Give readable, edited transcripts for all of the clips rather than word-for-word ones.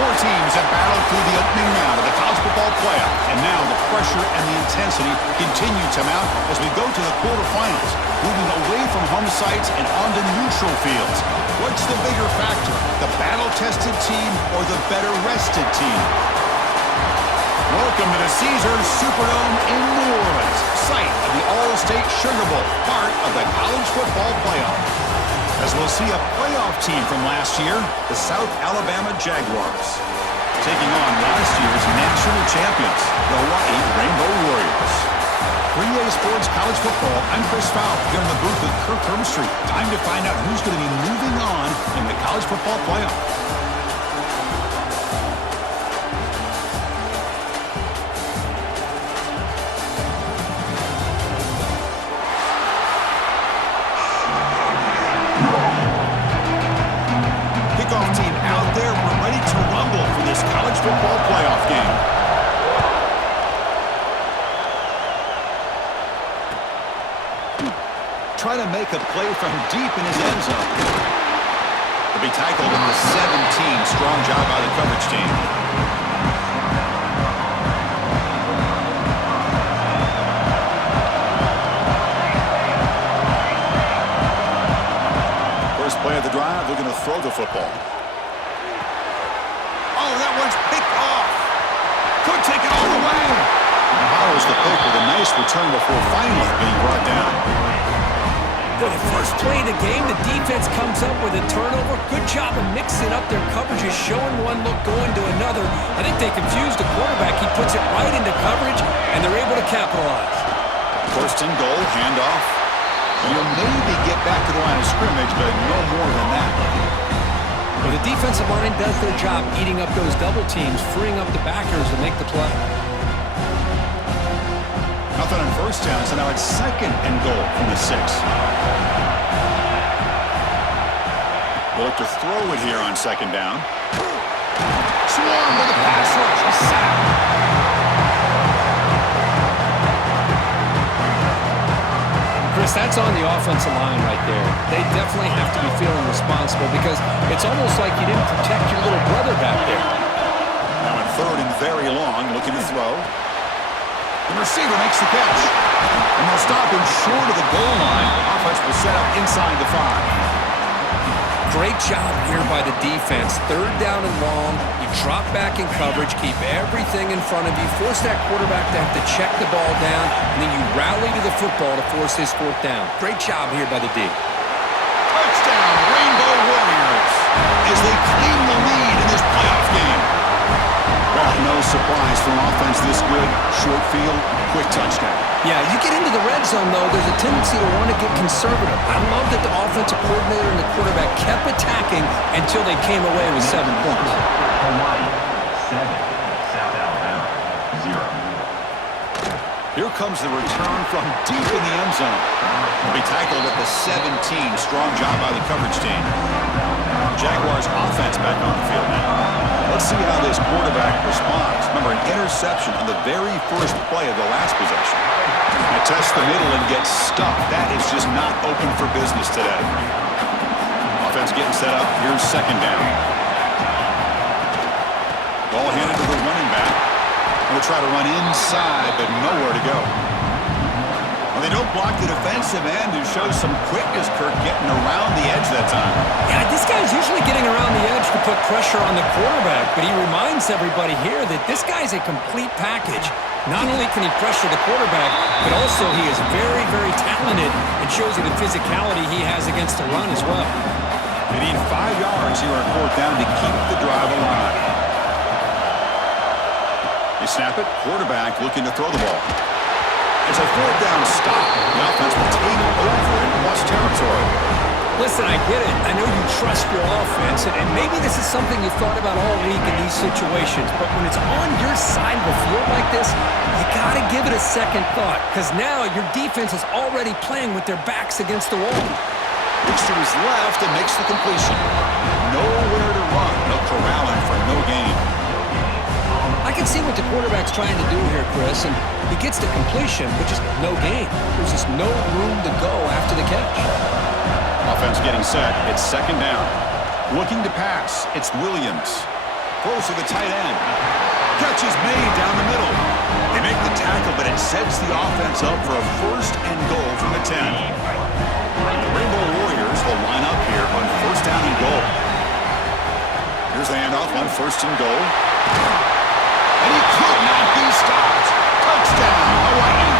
Four teams have battled through the opening round of the college football playoff, and now the pressure and the intensity continue to mount as we go to the quarterfinals, moving away from home sites and onto neutral fields. What's the bigger factor, the battle-tested team or the better-rested team? Welcome to the Caesars Superdome in New Orleans, site of the All-State Sugar Bowl, part of the college football playoff. As we'll see a playoff team from last year, the South Alabama Jaguars, taking on last year's national champions, the Hawaii Rainbow Warriors. For EA Sports College Football, I'm Chris Fowler here in the booth with Kirk Herbstreit. Time to find out who's going to be moving on in the college football playoff. Team out there, we're ready to rumble for this college football playoff game. Trying to make a play from deep in his end zone. To be tackled at the 17. Strong job by the coverage team. First play of the drive, they're going to throw the football. Oh, that one's picked off. Could take it all the way. Borrows the pick with a nice return before finally being brought down. For the first play of the game, the defense comes up with a turnover. Good job of mixing up their coverages, showing one look, going to another. I think they confused the quarterback. He puts it right into coverage, and they're able to capitalize. First and goal, handoff. You'll maybe get back to the line of scrimmage, but no more than that. Well, the defensive line does their job eating up those double teams, freeing up the backers to make the play. Nothing on first down, so now it's second and goal from the 6. We'll look to throw it here on second down. Swarm with a pass rush. A sack. Chris, that's on the offensive line right there. They definitely have to be feeling responsible because it's almost like you didn't protect your little brother back there. Now in third and very long, looking to throw. The receiver makes the catch. And they'll stop him short of the goal line. Offense will set up inside the 5. Great job here by the defense. Third down and long. You drop back in coverage, keep everything in front of you, force that quarterback to have to check the ball down, and then you rally to the football to force this fourth down. Great job here by the D. Touchdown, Rainbow Warriors, as they claim the lead in this playoff game. Well, no surprise for an offense this good. Short field, quick touchdown. Yeah, you get into the red zone, though, there's a tendency to want to get conservative. I love that the offensive coordinator and the quarterback kept attacking until they came away with 7 points. Hawaii, 7. South Alabama, 0. Here comes the return from deep in the end zone. Will be tackled at the 17. Strong job by the coverage team. Jaguars offense back on the field now. Let's see how this quarterback responds. Remember, an interception on the very first play of the last possession. Now test the middle and get stuffed. That is just not open for business today. Offense getting set up. Here's second down. Ball handed to the running back. Going to try to run inside, but nowhere to go. Well, they don't block the defensive end, who shows some quickness, Kirk, getting around the edge that time. Yeah, this guy's usually getting around the edge to put pressure on the quarterback, but he reminds everybody here that this guy's a complete package. Not only can he pressure the quarterback, but also he is very, very talented and shows you the physicality he has against the run as well. They need 5 yards here on fourth down to keep the drive alive. They snap it. Quarterback looking to throw the ball. It's a fourth down stop. The offense will take over in plus territory. Listen, I get it. I know you trust your offense, and maybe this is something you thought about all week in these situations, but when it's on your side of the field like this, you got to give it a second thought, because now your defense is already playing with their backs against the wall. Looks to his left and makes the completion. Nowhere to run. No corralling for no gain. I can see what the quarterback's trying to do here, Chris, and he gets the completion, but just no gain. There's just no room to go after the catch. Offense getting set. It's second down. Looking to pass. It's Williams. Throws to the tight end. Catch is made down the middle. They make the tackle, but it sets the offense up for a first and goal from the 10. The Rainbow Warriors will line up here on first down and goal. Here's the handoff on first and goal. And he could not be stopped. Touchdown, Hawaii.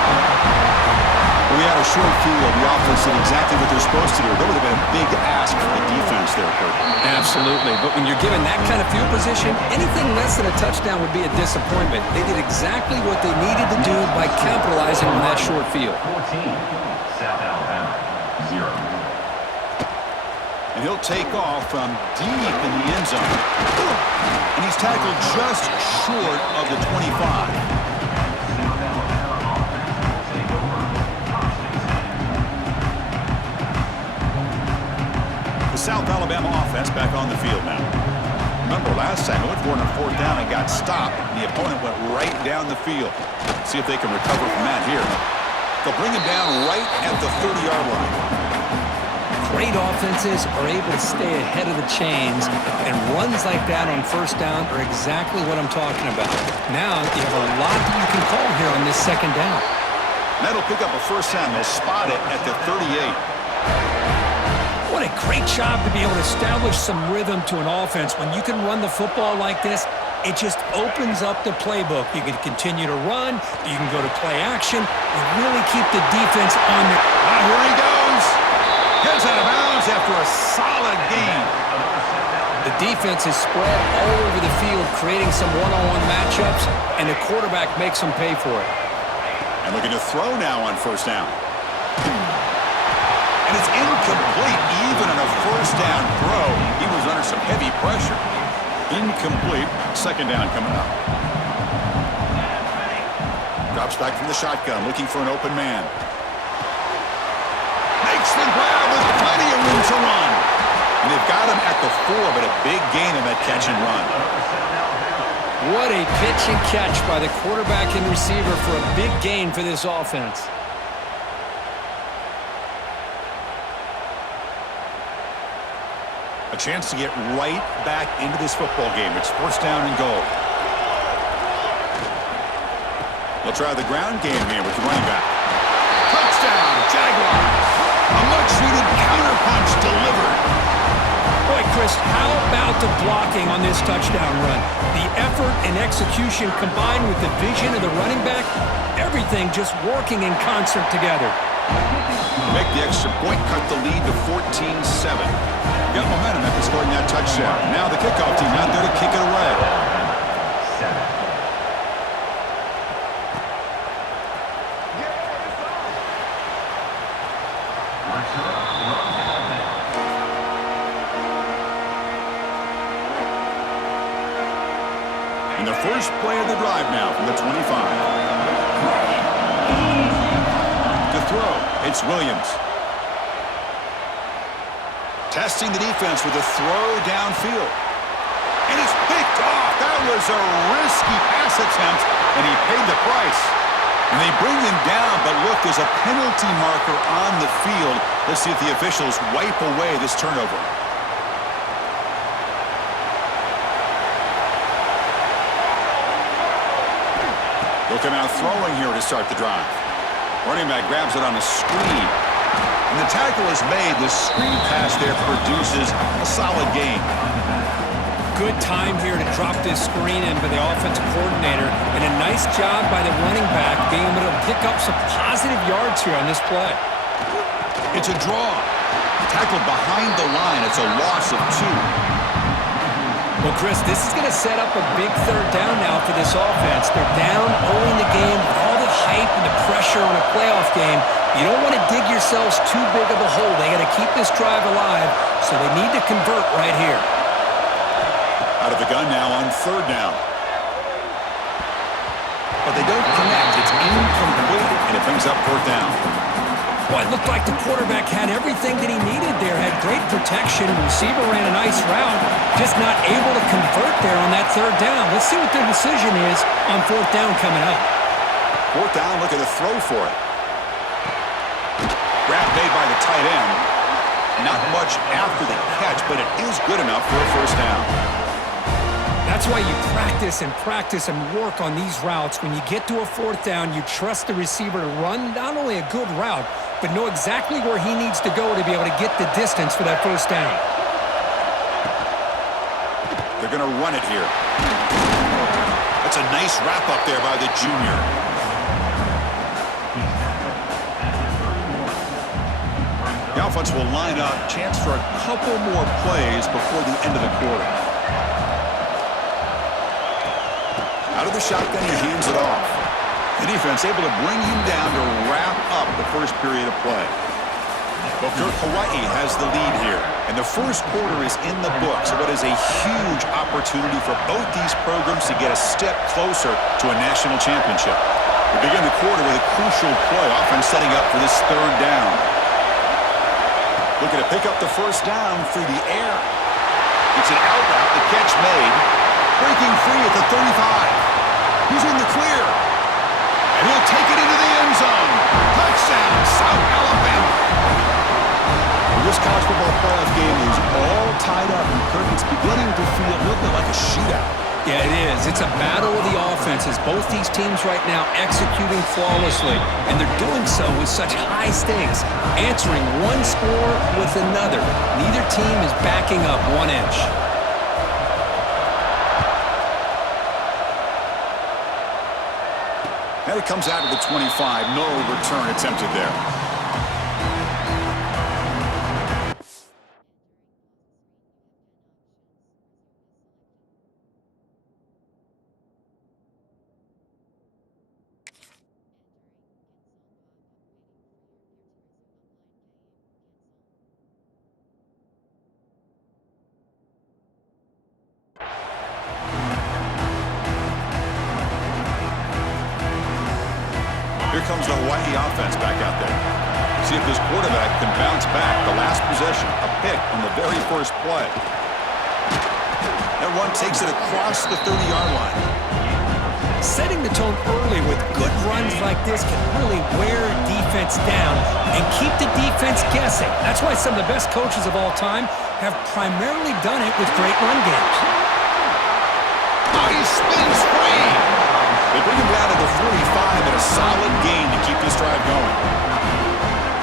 We had a short field. The offense did exactly what they're supposed to do. That would have been a big ask for the defense there, Kurt. Absolutely. But when you're given that kind of field position, anything less than a touchdown would be a disappointment. They did exactly what they needed to do by capitalizing on that short field. 14, South Alabama, 0. And he'll take off from deep in the end zone. And he's tackled just short of the 25. South Alabama offense back on the field now. Remember last time, it went for it on fourth down and got stopped. The opponent went right down the field. See if they can recover from that here. They'll bring him down right at the 30-yard line. Great offenses are able to stay ahead of the chains, and runs like that on first down are exactly what I'm talking about. Now you have a lot that you can call here on this second down. That'll pick up a first down. They'll spot it at the 38. What a great job to be able to establish some rhythm to an offense. When you can run the football like this, it just opens up the playbook. You can continue to run. You can go to play action. You really keep the defense on their... Here he goes. Heads out of bounds after a solid game. The defense is spread all over the field, creating some one-on-one matchups, and the quarterback makes them pay for it. And looking to throw now on first down. And it's incomplete, even on a first down throw. He was under some heavy pressure. Incomplete. Second down coming up. Drops back from the shotgun, looking for an open man. Makes the grab with plenty of room to run. And they've got him at the 4, but a big gain in that catch and run. What a pitch and catch by the quarterback and receiver for a big gain for this offense. A chance to get right back into this football game. It's first down and goal. They'll try the ground game here with the running back. Touchdown, Jaguars. A much-needed counterpunch delivered. Boy, Chris, how about the blocking on this touchdown run? The effort and execution combined with the vision of the running back, everything just working in concert together. Make the extra point, cut the lead to 14-7. Got momentum after scoring that touchdown. Now the kickoff team out there to kick it away. 7. And the first play of the drive now from the 25. To throw, it's Williams. Testing the defense with a throw downfield. And it's picked off. That was a risky pass attempt, and he paid the price. And they bring him down, but look, there's a penalty marker on the field. Let's see if the officials wipe away this turnover. They'll come out throwing here to start the drive. Running back grabs it on a screen. And the tackle is made. The screen pass there produces a solid gain. Good time here to drop this screen in by the offensive coordinator, and a nice job by the running back being able to pick up some positive yards here on this play. It's a draw. Tackled behind the line. It's a loss of 2. Well, Chris, this is going to set up a big third down now for this offense. They're down, owing the game, all the hype and the pressure on a playoff game. You don't want to dig yourselves too big of a hole. They got to keep this drive alive, so they need to convert right here. Out of the gun now on third down. But they don't connect. It's incomplete, and it brings up fourth down. Well, it looked like the quarterback had everything that he needed there. Had great protection. The receiver ran a nice route. Just not able to convert there on that third down. Let's see what their decision is on fourth down coming up. Fourth down, look at the throw for it. Grab made by the tight end. Not much after the catch, but it is good enough for a first down. That's That's why you practice and work on these routes. When you get to a fourth down, you trust the receiver to run not only a good route, but know exactly where he needs to go to be able to get the distance for that first down. They're going to run it here. That's a nice wrap up there by the junior. The offense will line up. Chance for a couple more plays before the end of the quarter. Out of the shotgun, he hands it off. The defense able to bring him down to wrap up the first period of play. Well, Kirk, Hawaii has the lead here, and the first quarter is in the books. So it is a huge opportunity for both these programs to get a step closer to a national championship. We begin the quarter with a crucial play, offense setting up for this third down. Looking to pick up the first down through the air. It's an out route, the catch made. Breaking free at the 35. He's in the clear. And he'll take it into the end zone. Touchdown, South Alabama. This college football playoff game is all tied up, and Kirk, it's beginning to feel a little bit like a shootout. Yeah, it is. It's a battle of the offenses. Both these teams right now executing flawlessly, and they're doing so with such high stakes, answering one score with another. Neither team is backing up 1 inch. And it comes out of the 25. No return attempted there. Here comes the Hawaii offense back out there. See if this quarterback can bounce back. The last possession, a pick on the very first play. That run takes it across the 30-yard line. Setting the tone early with good runs like this can really wear defense down and keep the defense guessing. That's why some of the best coaches of all time have primarily done it with great run games. Oh, he spins free. They bring him down to the 45 at a solid gain to keep this drive going.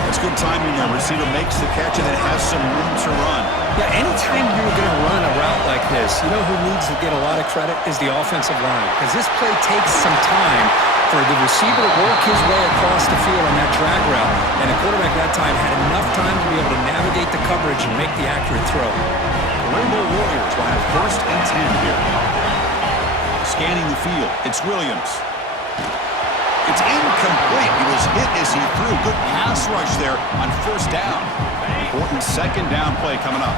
That's good timing there. Receiver makes the catch and then has some room to run. Yeah, anytime you're going to run a route like this, you know who needs to get a lot of credit is the offensive line. Because this play takes some time for the receiver to work his way across the field on that drag route. And the quarterback that time had enough time to be able to navigate the coverage and make the accurate throw. The Rainbow Warriors will have 1st and 10 here. Scanning the field, it's Williams. It's incomplete. He was hit as he threw. Good pass rush there on 1st down. Important 2nd down play coming up.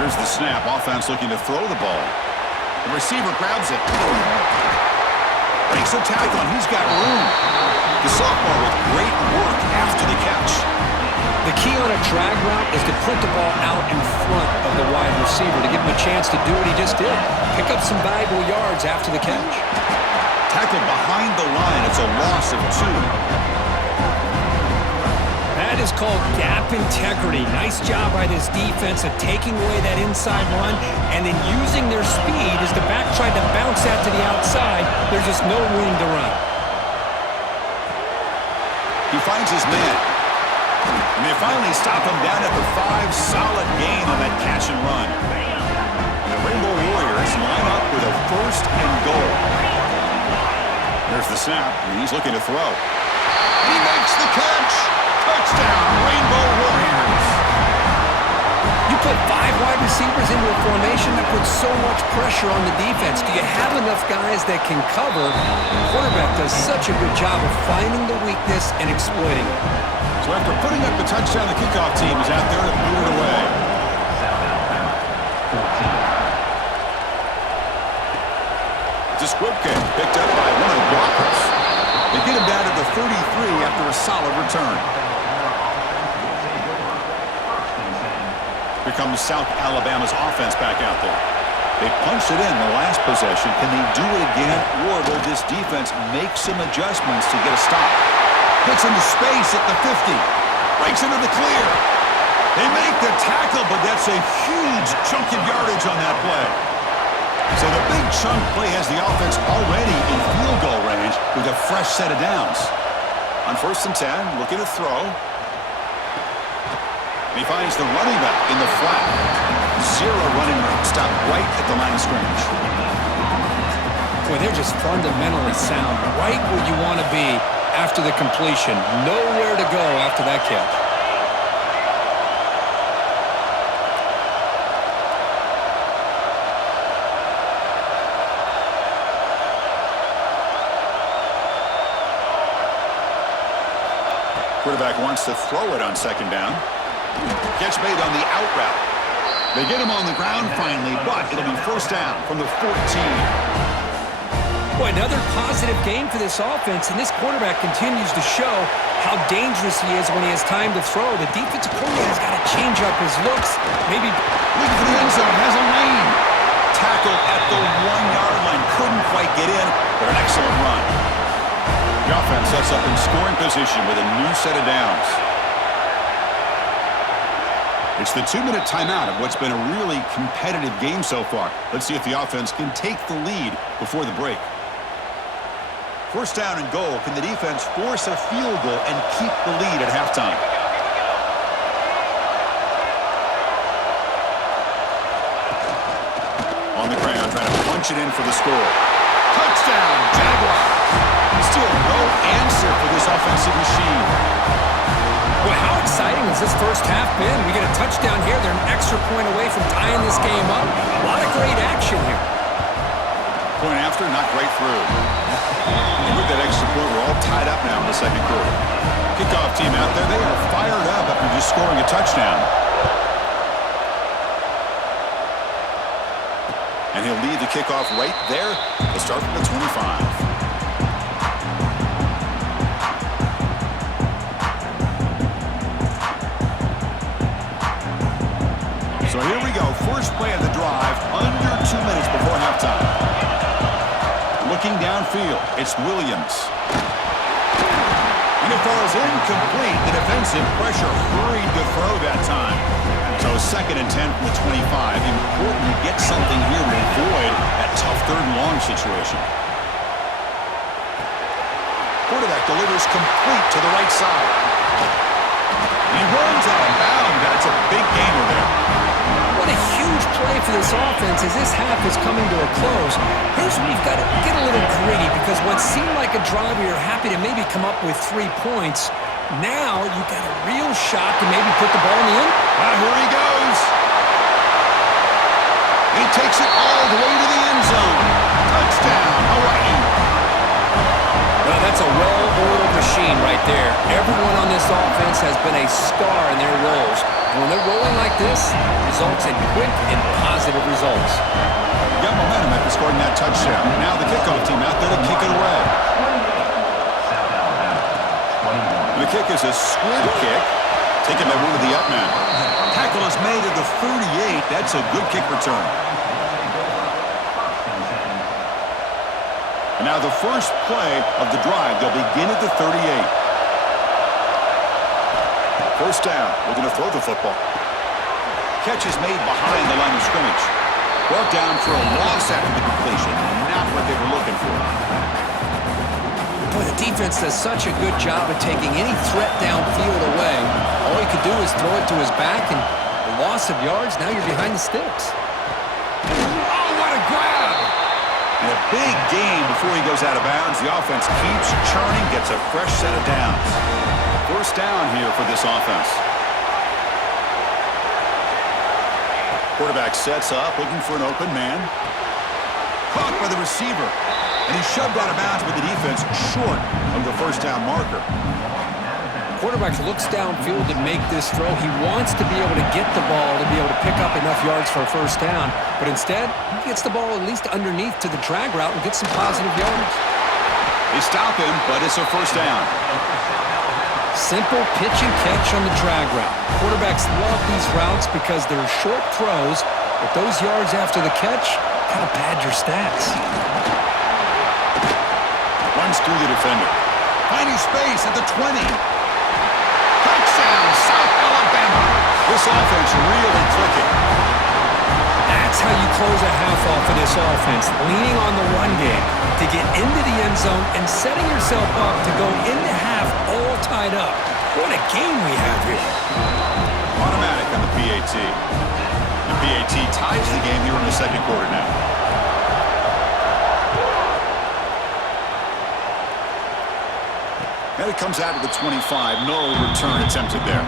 Here's the snap. Offense looking to throw the ball. The receiver grabs it. Breaks a tackle, and he's got room. The sophomore with great work after the catch. The key on a drag route is to put the ball out in front of the wide receiver to give him a chance to do what he just did. Pick up some valuable yards after the catch. Tackled behind the line. It's a loss of 2. That is called gap integrity. Nice job by this defense of taking away that inside run and then using their speed as the back tried to bounce that to the outside. There's just no room to run. He finds his man. And they finally stop him down at the 5. Solid gain on that catch and run. And the Rainbow Warriors line up with a 1st and goal. There's the snap, and he's looking to throw. He makes the catch. Touchdown, Rainbow Warriors. You put 5 wide receivers into a formation that puts so much pressure on the defense. Do you have enough guys that can cover? The quarterback does such a good job of finding the weakness and exploiting it. So after putting up the touchdown, the kickoff team is out there to boot it away. It's a squib kick picked up by one of the blockers. They get him down to the 33 after a solid return. Here comes South Alabama's offense back out there. They punched it in the last possession. Can they do it again, or will this defense make some adjustments to get a stop? Gets into space at the 50. Breaks into the clear. They make the tackle, but that's a huge chunk of yardage on that play. So the big chunk play has the offense already in field goal range with a fresh set of downs. On 1st and 10, looking to throw. He finds the running back in the flat. Zero running room. Stop right at the line of scrimmage. Boy, they're just fundamentally sound. Right where you want to be after the completion. Nowhere to go after that catch. Quarterback wants to throw it on 2nd down. Catch made on the out route. They get him on the ground finally, but it'll be 1st down from the 14. Boy, another positive game for this offense, and this quarterback continues to show how dangerous he is when he has time to throw. The defensive coordinator's got to change up his looks. Maybe looking for the end zone, has a lane. Tackle at the 1-yard line. Couldn't quite get in, but an excellent run. The offense sets up in scoring position with a new set of downs. It's the 2-minute timeout of what's been a really competitive game so far. Let's see if the offense can take the lead before the break. 1st down and goal. Can the defense force a field goal and keep the lead at halftime? On the ground, trying to punch it in for the score. Touchdown, Jaguars. Still no answer for this offensive machine. Well, how exciting has this first half been? We get a touchdown here. They're an extra point away from tying this game up. A lot of great action here. Point after, not right through. And with that extra point, we're all tied up now in the 2nd quarter. Kickoff team out there. They are fired up after just scoring a touchdown. And he'll lead the kickoff right there to start from the 25. So here we go, first play of the drive, under 2 minutes before halftime. Looking downfield, it's Williams. And it falls incomplete. The defensive pressure hurried to throw that time. So 2nd and 10 from the 25. Important to get something here to avoid that tough 3rd and long situation. Quarterback delivers complete to the right side. He runs out of bounds. That's a big gainer there. What a huge play for this offense as this half is coming to a close. Here's where you've got to get a little gritty because what seemed like a drive where you're happy to maybe come up with 3 points, now you've got a real shot to maybe put the ball in the end. Here he goes. He takes it all the way to the end zone. Touchdown, Hawaii. Well, that's a well-oiled machine right there. Everyone on this offense has been a star in their roles. And when they're rolling like this, results in quick and positive results. Got momentum after scoring that touchdown. Now the kickoff team out there to kick it away. The kick is a squib kick. Taken by one of the up men. Tackle is made at the 38. That's a good kick return. And now the first play of the drive. They'll begin at the 38. First down. We're going to throw the football. Catch is made behind the line of scrimmage. Brought down for a loss after the completion. Not what they were looking for. Boy, the defense does such a good job of taking any threat downfield away. All he could do is throw it to his back, and the loss of yards, now you're behind the sticks. Oh, what a grab! And a big gain before he goes out of bounds. The offense keeps churning, gets a fresh set of downs. First down here for this offense. Quarterback sets up, looking for an open man. Caught by the receiver. And he's shoved out of bounds with the defense short of the first down marker. Quarterback looks downfield to make this throw. He wants to be able to get the ball to be able to pick up enough yards for a first down. But instead, he gets the ball at least underneath to the drag route and gets some positive yards. They stop him, but it's a first down. Simple pitch and catch on the drag route. Quarterbacks love these routes because they're short throws, but those yards after the catch kind of pad your stats. Runs through the defender. Finding space at the 20. Touchdown, South Alabama. This offense really clicking. That's how you close a half off of this offense, leaning on the run game to get into the end zone and setting yourself up to go into half all tied up. What a game we have here. Automatic on the PAT. The PAT ties the game here in the second quarter now. And it comes out of the 25. No return attempted there.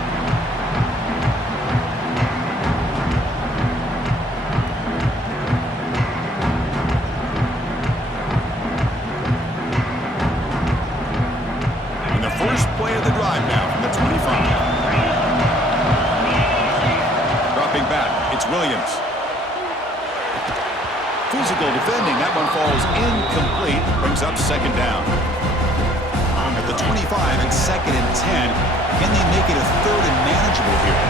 And the first play of the drive now from the 25. Dropping back, it's Williams. Physical defending, that one falls incomplete, brings up second down. At the 25 and second and 10, can they make it a third and manageable here?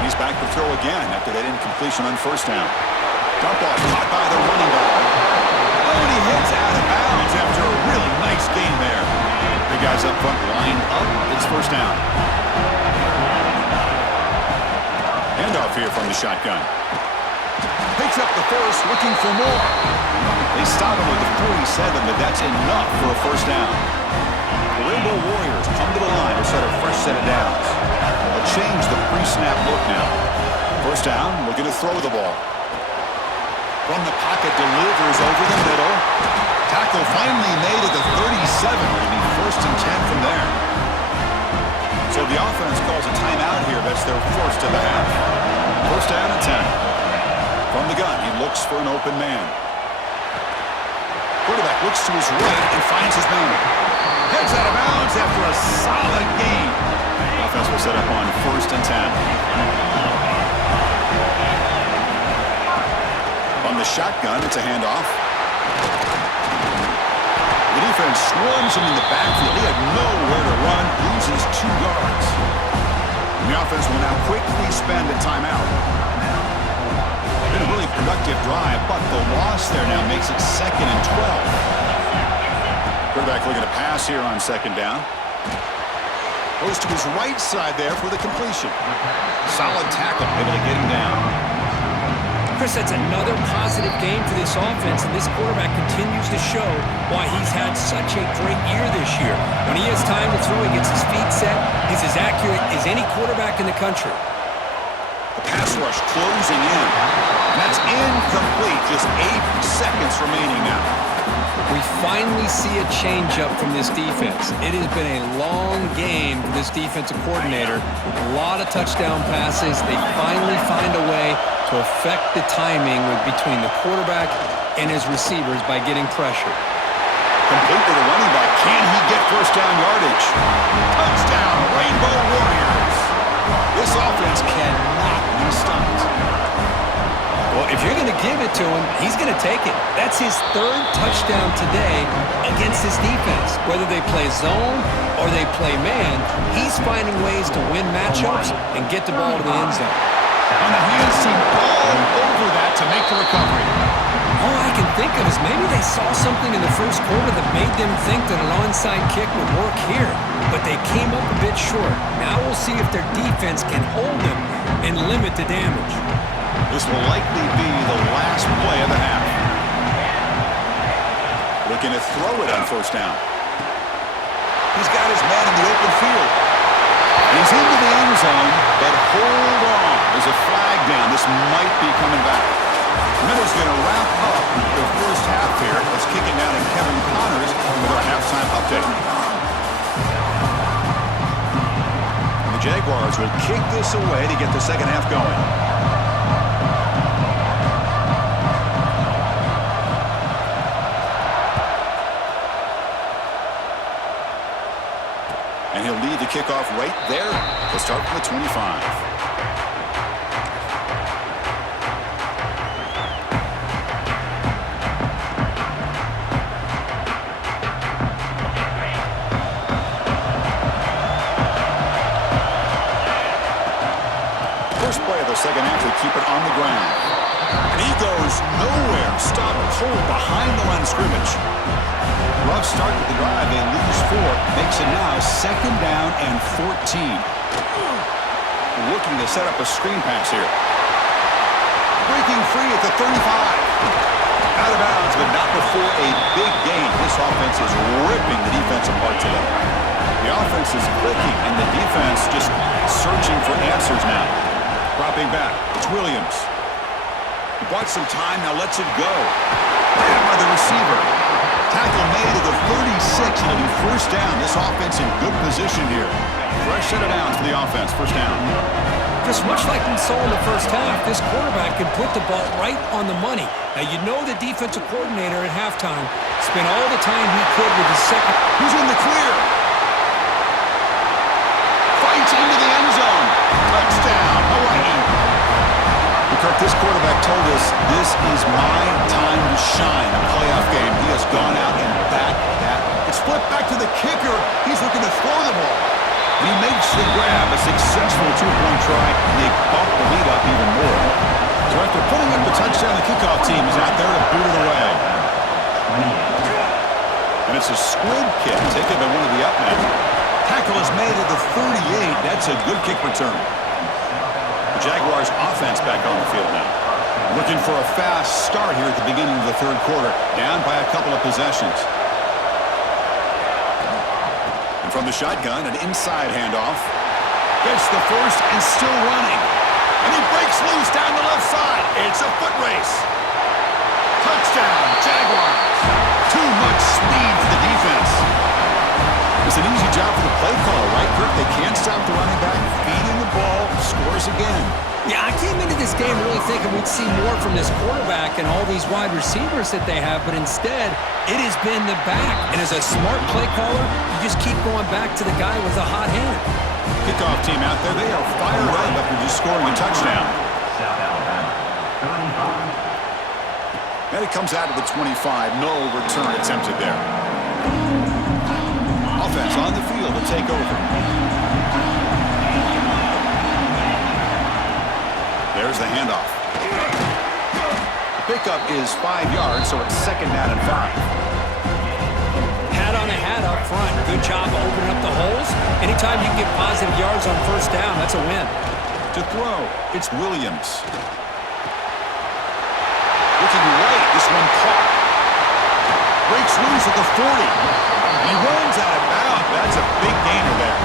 And he's back to throw again after that incompletion on first down. Dump off caught by the running back. Oh, and he hits out of bounds after a really nice gain there. The guys up front lined up. It's first down. Handoff here from the shotgun. Picks up the first, looking for more. They stop him with the 47, but that's enough for a first down. The Rainbow Warriors come to the line to set a fresh set of downs. They'll change the pre-snap look now. First down, looking to throw the ball. From the pocket, delivers over the middle. Tackle finally made at the 37. It'll be first and 10 from there. So the offense calls a timeout here. That's their first of the half. First down and 10. From the gun, he looks for an open man. Quarterback looks to his right and finds his man. Heads out of bounds after a solid gain. Offense will set up on first and 10. On the shotgun, it's a handoff. The defense swarms him in the backfield. He had nowhere to run, loses 2 yards. And the offense will now quickly spend a timeout. Been a really productive drive, but the loss there now makes it second and 12. Quarterback looking to pass here on second down. Goes to his right side there for the completion. Solid tackle, able to get him down. Chris, that's another positive game for this offense, and this quarterback continues to show why he's had such a great year this year. When he has time to throw, he gets his feet set. He's as accurate as any quarterback in the country. The pass rush closing in. And that's incomplete. Just 8 seconds remaining now. We finally see a change-up from this defense. It has been a long game for this defensive coordinator. A lot of touchdown passes. They finally find a way to affect the timing between the quarterback and his receivers by getting pressure. Complete to the running back. Can he get first down yardage? Touchdown, Rainbow Warriors. This offense cannot be stopped. Well, if you're going to give it to him, he's going to take it. That's his 3rd touchdown today against this defense. Whether they play zone or they play man, he's finding ways to win matchups and get the ball to the end zone. On the hands team, all over that to make the recovery. All I can think of is maybe they saw something in the first quarter that made them think that an onside kick would work here. But they came up a bit short. Now we'll see if their defense can hold them and limit the damage. This will likely be the last play of the half. Looking to throw it on first down. He's got his man in the open field. He's into the end zone, but hold on. There's a flag down. This might be coming back. Middle's going to wrap up the first half here. Let's kick it down to Kevin Connors with our halftime update. And the Jaguars will kick this away to get the second half going. And he'll lead the kickoff right there. We'll start from the 25. First play of the second half, they keep it on the ground. And he goes nowhere. Stop cold behind the line of scrimmage. Rough start to the drive. They lose 4. Makes it now second down and 14. looking to set up a screen pass here. Breaking free at the 35. Out of bounds, but not before a big gain. This offense is ripping the defense apart today. The offense is clicking, and the defense just searching for answers now. Dropping back, it's Williams. He bought some time, now lets it go. And by the receiver. Tackle made at the 36, and it'll be first down. This offense in good position here. Fresh set of downs for the offense, first down. Just much like we saw in the first half, this quarterback can put the ball right on the money. Now, you know the defensive coordinator at halftime spent all the time he could with his second. Who's in the clear? Fights into the end zone. Touchdown, Hawaii. Kirk, this quarterback told us this is my time to shine in a playoff game. He has gone out and backed that. It's flipped back to the kicker. He's looking to throw the ball. And he makes the grab, a successful two-point try, and they bump the lead up even more. So after putting up the touchdown, the kickoff team is out there to boot it away. And it's a squib kick taken by one of the up men. Tackle is made at the 38. That's a good kick return. The Jaguars offense back on the field now. Looking for a fast start here at the beginning of the third quarter. Down by a couple of possessions. And from the shotgun, an inside handoff. Gets the first and still running. And he breaks loose down the left side. It's a foot race. Touchdown, Jaguars. Too much speed for the defense. It's an easy job for the play caller, right, Kirk? They can't stop the running back, feeding the ball, scores again. Yeah, I came into this game really thinking we'd see more from this quarterback and all these wide receivers that they have, but instead, it has been the back. And as a smart play caller, you just keep going back to the guy with a hot hand. Kickoff team out there, they are fired up after just scoring a touchdown. South Alabama, 35. And it comes out of the 25. No return attempted there. Offense on the field to take over. There's the handoff. The pickup is 5 yards, so it's second down and 5. Hat on a hat up front. Good job opening up the holes. Anytime you can get positive yards on first down, that's a win. To throw, it's Williams. Looking right, this one caught. Breaks loose at the 40. He runs out of bounds. That's a big gainer there.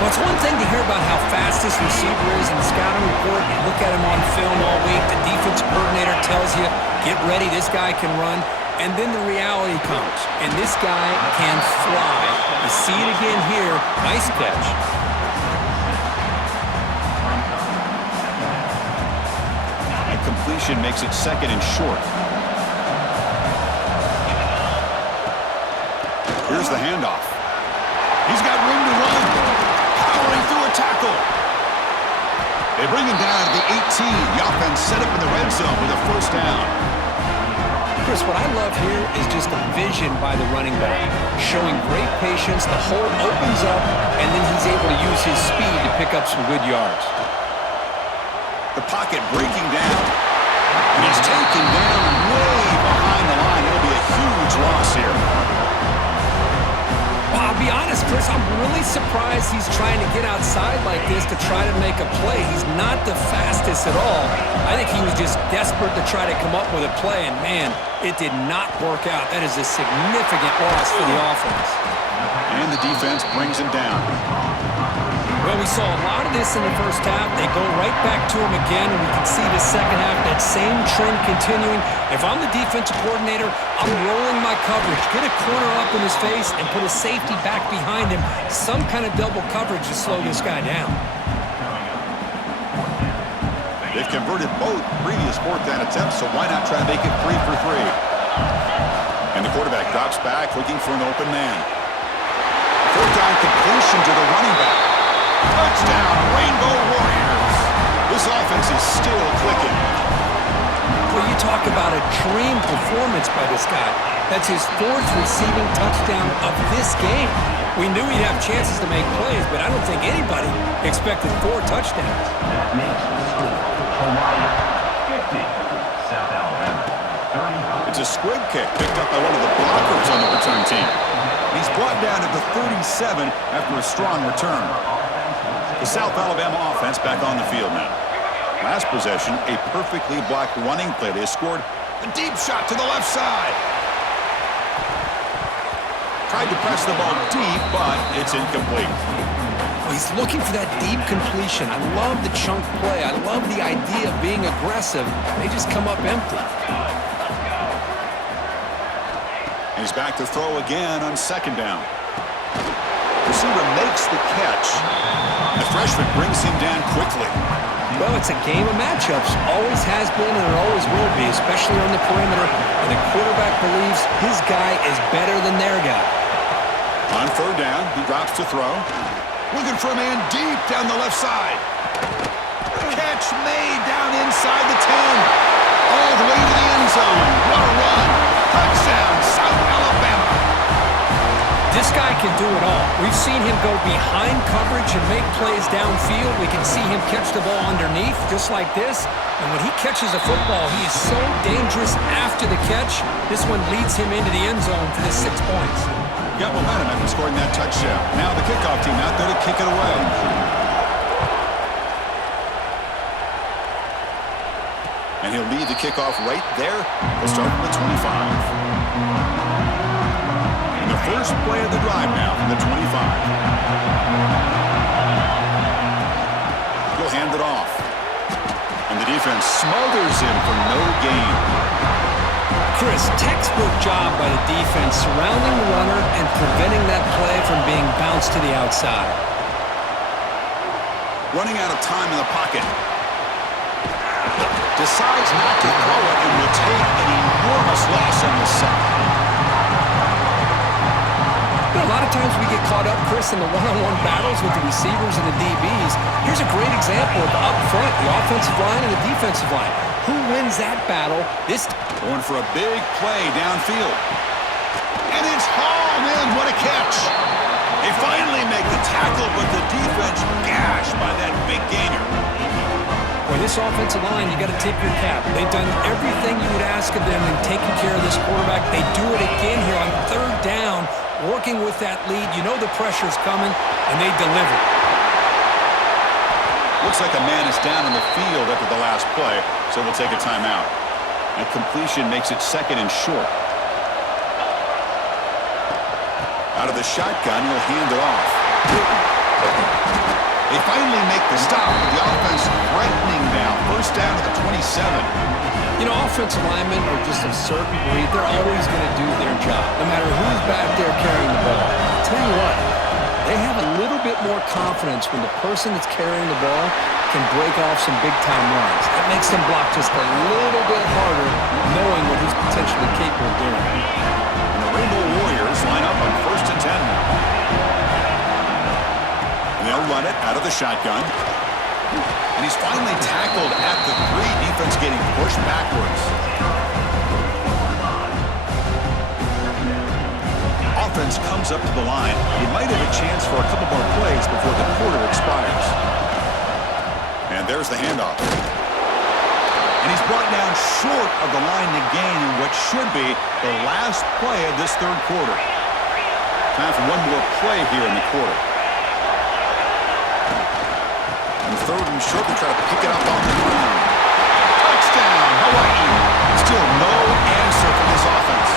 Well, it's one thing to hear about how fast this receiver is in the scouting report. You look at him on film all week. The defensive coordinator tells you, get ready, this guy can run. And then the reality comes, and this guy can fly. You see it again here. Nice catch. And completion makes it second and short. Here's the handoff. He's got room to run. Powering through a tackle. They bring him down to the 18. The offense set up in the red zone with a first down. Chris, what I love here is just the vision by the running back. Showing great patience. The hole opens up, and then he's able to use his speed to pick up some good yards. The pocket breaking down. And he's taken down way behind the line. It'll be a huge loss here. Well, I'll be honest, Chris, I'm really surprised he's trying to get outside like this to try to make a play. He's not the fastest at all. I think he was just desperate to try to come up with a play, and man, it did not work out. That is a significant loss for the offense. And the defense brings him down. Well, we saw a lot of this in the first half. They go right back to him again, and we can see the second half, that same trend continuing. If I'm the defensive coordinator, I'm rolling my coverage. Get a corner up in his face and put a safety back behind him. Some kind of double coverage to slow this guy down. They've converted both previous fourth down attempts, so why not try to make it 3 for 3? And the quarterback drops back, looking for an open man. Fourth down completion to the running back. Touchdown, Rainbow Warriors. This offense is still clicking. Well, you talk about a dream performance by this guy. That's his fourth receiving touchdown of this game. We knew he'd have chances to make plays, but I don't think anybody expected 4 touchdowns. That makes the score Hawaii 50, South Alabama 35. It's a squib kick picked up by one of the blockers on the return team. He's brought down at the 37 after a strong return. Offense will The South Alabama offense back on the field now. Last possession, a perfectly blocked running play. They scored a deep shot to the left side. Tried to press the ball deep, but it's incomplete. Oh, he's looking for that deep completion. I love the chunk play. I love the idea of being aggressive. They just come up empty. He's back to throw again on second down. Receiver makes the catch. The freshman brings him down quickly. Well, it's a game of matchups. Always has been and it always will be, especially on the perimeter. And the quarterback believes his guy is better than their guy. On third down, he drops to throw. Looking for a man deep down the left side. Catch made down inside the 10. All the way to the end zone. What a run. Touchdown, South Alabama. This guy can do it all. We've seen him go behind coverage and make plays downfield. We can see him catch the ball underneath, just like this. And when he catches a football, he is so dangerous after the catch. This one leads him into the end zone for the 6 points. Got momentum after scoring that touchdown. Now the kickoff team out there to kick it away. And he'll lead the kickoff right there. We'll start from the 25. And the first play of the drive now from the 25. He'll hand it off. And the defense smothers him for no gain. Chris, textbook job by the defense surrounding the runner and preventing that play from being bounced to the outside. Running out of time in the pocket. Decides not to throw it and will take an enormous loss on the sack. You know, a lot of times we get caught up, Chris, in the one-on-one battles with the receivers and the DBs. Here's a great example of up front, the offensive line and the defensive line. Who wins that battle? This going for a big play downfield. And it's hauled in. What a catch. They finally make the tackle, but the defense gashed by that big gainer. Boy, this offensive line, you got to tip your cap. They've done everything you would ask of them in taking care of this quarterback. They do it again here on third down, working with that lead. You know the pressure's coming, and they deliver. Looks like a man is down on the field after the last play, so we'll take a timeout. And completion makes it second and short. Out of the shotgun, he'll hand it off. They finally make the stop, but the offense threatening now. First down at the 27. You know, offensive linemen are just a certain breed. They're always going to do their job, no matter who's back there carrying the ball. I'll tell you what, they have a little bit more confidence when the person that's carrying the ball can break off some big-time runs. That makes them block just a little bit harder, knowing what he's potentially capable of doing. And the Rainbow Warriors line up on 1st and 10 now. And they'll run it out of the shotgun. And he's finally tackled at the 3. Defense getting pushed backwards. Offense comes up to the line. He might have a chance for a couple more plays before the quarter expires. And there's the handoff. And he's brought down short of the line to gain in what should be the last play of this third quarter. Time for one more play here in the quarter. And third and short, they try to pick it up on the ground. Touchdown, Hawaii. Still no answer from this offense.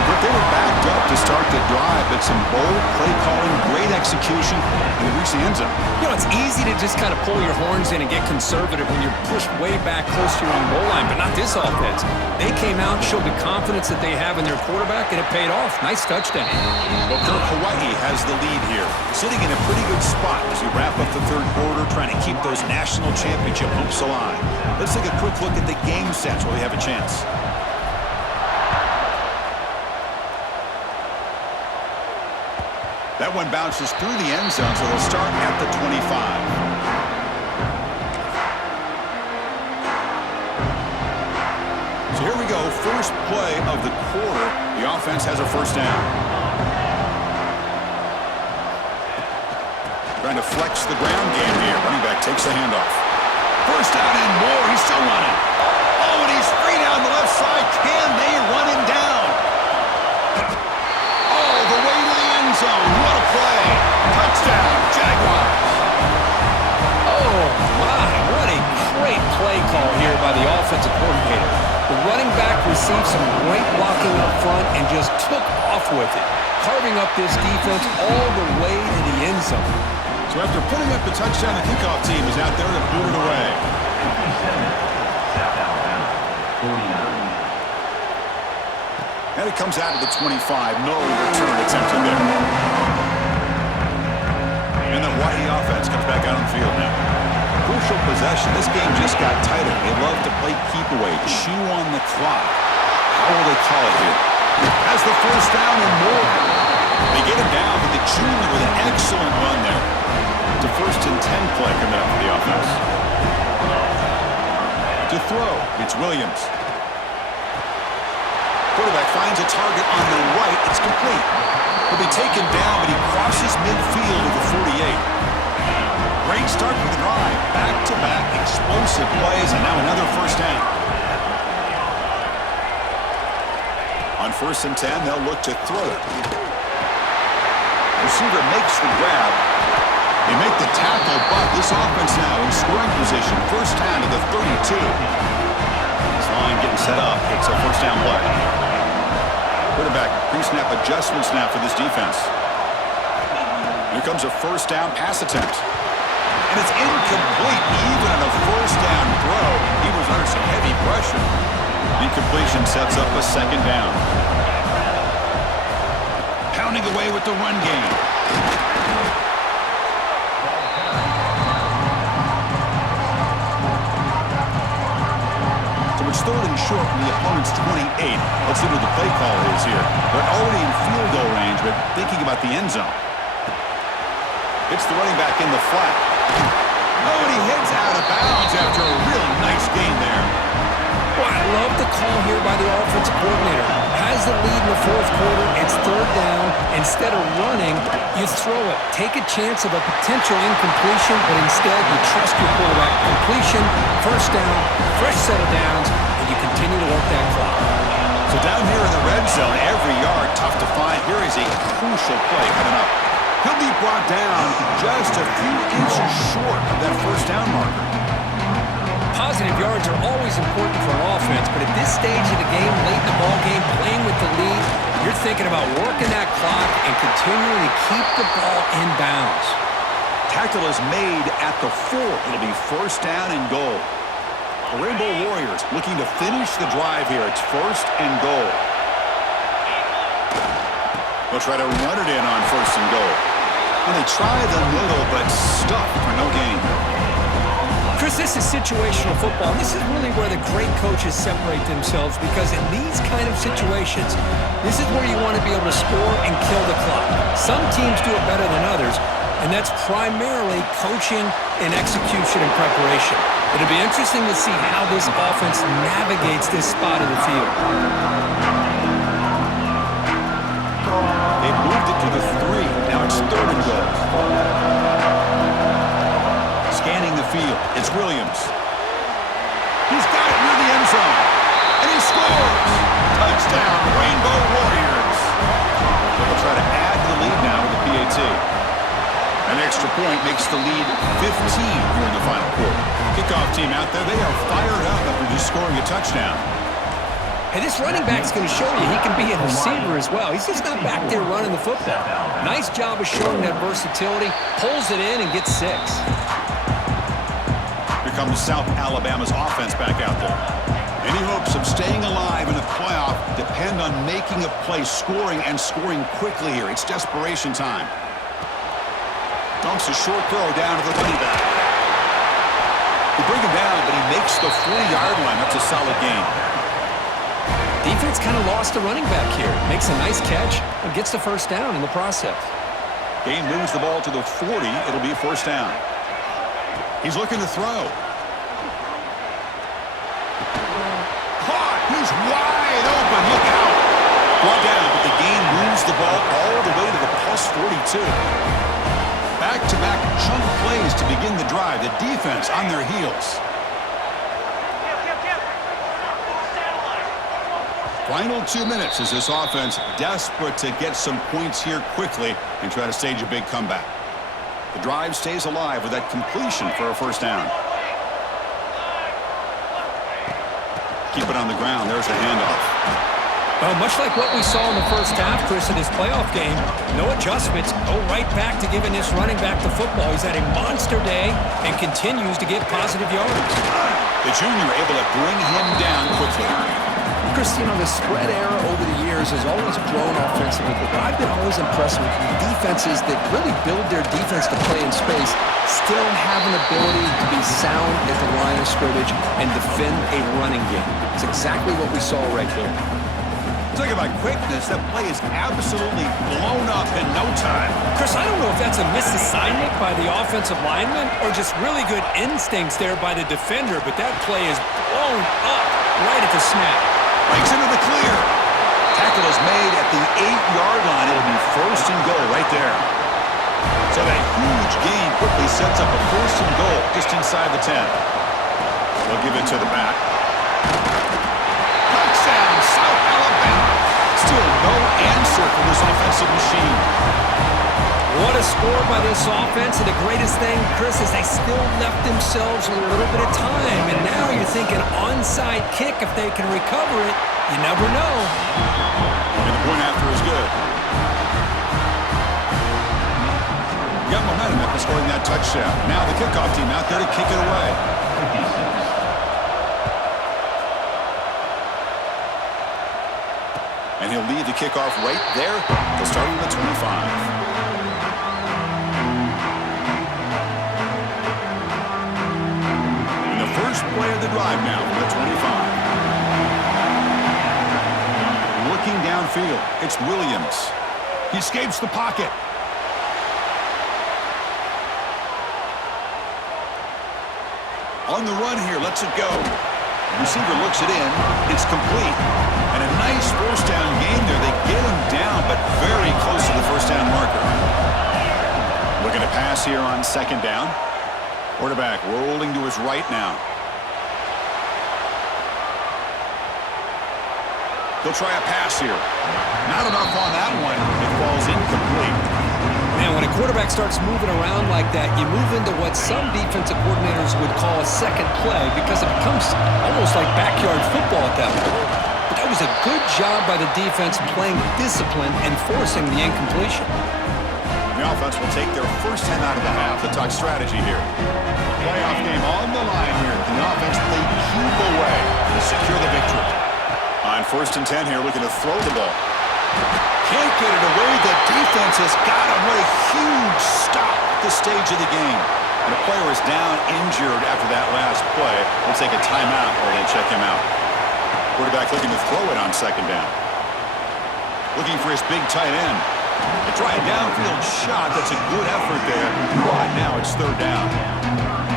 But they were backed up to start the drive, but some bold play calling, great execution, and they reached the end zone. You know, it's easy to just kind of pull your horns in and get conservative when you're pushed way back close to your own goal line, but not this offense. They came out and showed the confidence that they have in their quarterback, and it paid off. Nice touchdown. Well, Kirk, Hawaii has the lead here, sitting in a pretty good spot as we wrap up the third quarter, trying to keep those national championship hopes alive. Let's take a quick look at the game sets while we have a chance. That one bounces through the end zone, so they'll start at the 25. So here we go, first play of the quarter. The offense has a first down. Trying to flex the ground game here. Running back takes the handoff. First down and more. He's still running. Oh, and he's free down the left side. Can they run him down? All the way to the end zone. What a play. Touchdown, Jaguars. received some great blocking up front and just took off with it, carving up this defense all the way to the end zone. So after putting up the touchdown, the kickoff team is out there to boot it away. 57, South Alabama, 49. And it comes out of the 25. No return attempted there. And the Hawaii offense comes back out on the field now. Crucial possession. This game just got tighter. They love to play keep away, chew on the clock. How will they call it here? Has the first down and more. They get him down, but the junior with an excellent run there. It's a 1st and 10 play coming up for the offense. To throw, it's Williams. Quarterback finds a target on the right. It's complete. He'll be taken down, but he crosses midfield at the 48. Great start for the drive. Back-to-back explosive plays, and now another first down. On 1st and 10, they'll look to throw it. Receiver makes the grab. They make the tackle, but this offense now in scoring position. First down to the 32. This line getting set up. It's a first down play. Quarterback pre-snap adjustments now for this defense. Here comes a first down pass attempt. And it's incomplete even on a first down throw. He was under some heavy pressure. Incompletion sets up a second down. Pounding away with the run game. So it's 3rd and short from the opponent's 28. Let's see what the play call is here. They're already in field goal range, but thinking about the end zone. It's the running back in the flat. Oh, and he heads out of bounds after a real nice gain there. Boy, I love the call here by the offensive coordinator. Has the lead in the 4th quarter. It's 3rd down. Instead of running, you throw it. Take a chance of a potential incompletion, but instead you trust your quarterback. Completion, first down, fresh set of downs, and you continue to work that clock. So down here in the red zone, every yard tough to find. Here is a crucial play coming up. He'll be brought down just a few inches short of that first down marker. Positive yards are always important for an offense, but at this stage of the game, late in the ball game, playing with the lead, you're thinking about working that clock and continuing to keep the ball in bounds. Tackle is made at the 4. It'll be first down and goal. The Rainbow Warriors looking to finish the drive here. It's 1st and goal. They'll try to run it in on 1st and goal. And they try the middle, but stuffed for no gain. Chris, this is situational football. This is really where the great coaches separate themselves, because in these kind of situations, this is where you want to be able to score and kill the clock. Some teams do it better than others, and that's primarily coaching and execution and preparation. It'll be interesting to see how this offense navigates this spot of the field. They moved it to the 3. Now it's 3rd and goal. Scanning the field. It's Williams. He's got it near the end zone. And he scores! Touchdown, Rainbow Warriors. They'll try to add to the lead now with the PAT. An extra point makes the lead 15 here in the final quarter. Kickoff team out there, they are fired up after just scoring a touchdown. Hey, this running back's going to show you he can be a receiver as well. He's just not back there running the football. Nice job of showing that versatility. Pulls it in and gets 6. Here comes South Alabama's offense back out there. Any hopes of staying alive in a playoff depend on making a play, scoring, and scoring quickly here. It's desperation time. Dumps a short throw down to the running back. They bring him down, but he makes the 40-yard line. That's a solid gain. Defense kind of lost a running back here. Makes a nice catch and gets the first down in the process. Game moves the ball to the 40. It'll be a first down. He's looking to throw. Caught! He's wide open. Look out! Brought down, but the game moves the ball all the way to the plus 42. Back-to-back chunk plays to begin the drive. The defense on their heels. Final 2 minutes as this offense desperate to get some points here quickly and try to stage a big comeback. The drive stays alive with that completion for a first down. Keep it on the ground. There's a handoff. Well, much like what we saw in the first half, Chris, in his playoff game, no adjustments, go right back to giving this running back the football. He's had a monster day and continues to get positive yards. The junior able to bring him down quickly. Chris, you know, the spread era over the years has always grown offensively, but what I've been always impressed with defenses that really build their defense to play in space still have an ability to be sound at the line of scrimmage and defend a running game. It's exactly what we saw right there. Talk about quickness. That play is absolutely blown up in no time. Chris, I don't know if that's a misassignment by the offensive lineman or just really good instincts there by the defender, but that play is blown up right at the snap. Breaks into the clear. Tackle is made at the 8-yard line. It'll be first and goal right there. So that huge gain quickly sets up a first and goal just inside the 10. They'll give it to the back. Touchdown, South Alabama. Still no answer for this offensive machine. What a score by this offense, and the greatest thing, Chris, is they still left themselves with a little bit of time, and now you're thinking onside kick if they can recover it. You never know. And the point after is good. Got momentum after scoring that touchdown. Now the kickoff team out there to kick it away. 56. And he'll lead the kickoff right there. They'll start from the 25. First play of the drive now from the 25. Looking downfield, it's Williams. He escapes the pocket. On the run here, lets it go. Receiver looks it in. It's complete. And a nice first down gain there. They get him down, but very close to the first down marker. Looking to pass here on second down. Quarterback rolling to his right now. They'll try a pass here. Not enough on that one. It falls incomplete. Man, when a quarterback starts moving around like that, you move into what some defensive coordinators would call a second play because it becomes almost like backyard football at that point. But that was a good job by the defense playing discipline and forcing the incompletion. The offense will take their first 10 out of the half to talk strategy here. Playoff game on the line here. The offense they keep away to secure the victory. On first and 10 here, looking to throw the ball. Can't get it away. The defense has got him. What a huge stop at this stage of the game. And the player is down injured after that last play. They'll take a timeout or they'll check him out. Quarterback looking to throw it on second down. Looking for his big tight end. They try a downfield shot. That's a good effort there. But now it's third down.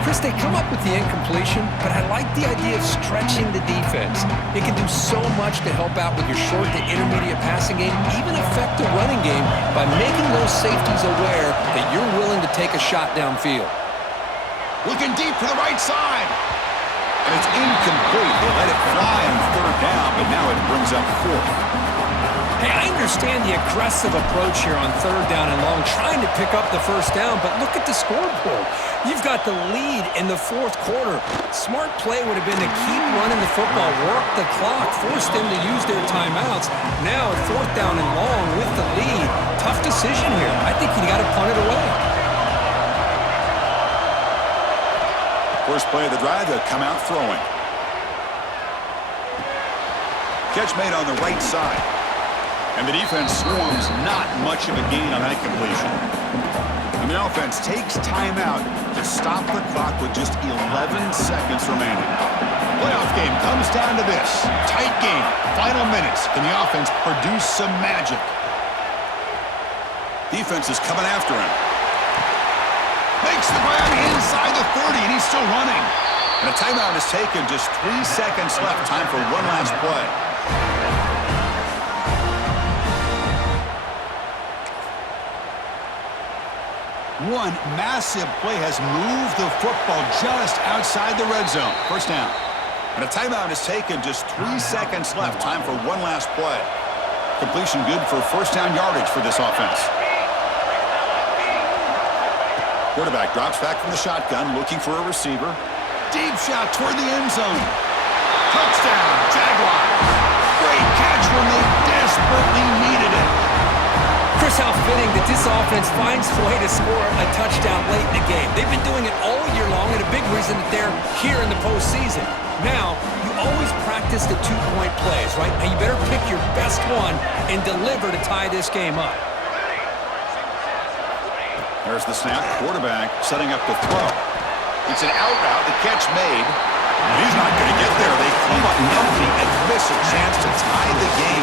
Chris, they come up with the incompletion, but I like the idea of stretching the defense. It can do so much to help out with your short to intermediate passing game, even affect the running game by making those safeties aware that you're willing to take a shot downfield. Looking deep to the right side. And it's incomplete. They let it fly on third down, but now it brings up fourth. Hey, I understand the aggressive approach here on third down and long, trying to pick up the first down, but look at the scoreboard. You've got the lead in the fourth quarter. Smart play would have been to keep running the football, work the clock, force them to use their timeouts. Now, fourth down and long with the lead. Tough decision here. I think you got to punt it away. First play of the drive, they'll come out throwing. Catch made on the right side. And the defense swarms not much of a gain on that completion. And the offense takes timeout to stop the clock with just 11 seconds remaining. Playoff game comes down to this. Tight game, final minutes. Can the offense produce some magic? Defense is coming after him. Makes the grab inside the 30, and he's still running. And a timeout is taken. Just 3 seconds left. Time for one last play. One massive play has moved the football just outside the red zone. First down. And a timeout is taken. Just 3 seconds left. Time for one last play. Completion good for first down yardage for this offense. Quarterback drops back from the shotgun, looking for a receiver. Deep shot toward the end zone. Touchdown, Chris, how fitting that this offense finds a way to score a touchdown late in the game. They've been doing it all year long, and a big reason that they're here in the postseason. Now, you always practice the two-point plays, right? Now you better pick your best one and deliver to tie this game up. There's the snap. Quarterback setting up the throw. It's an out route. The catch made. He's not going to get there. They come up empty and miss a chance to tie the game.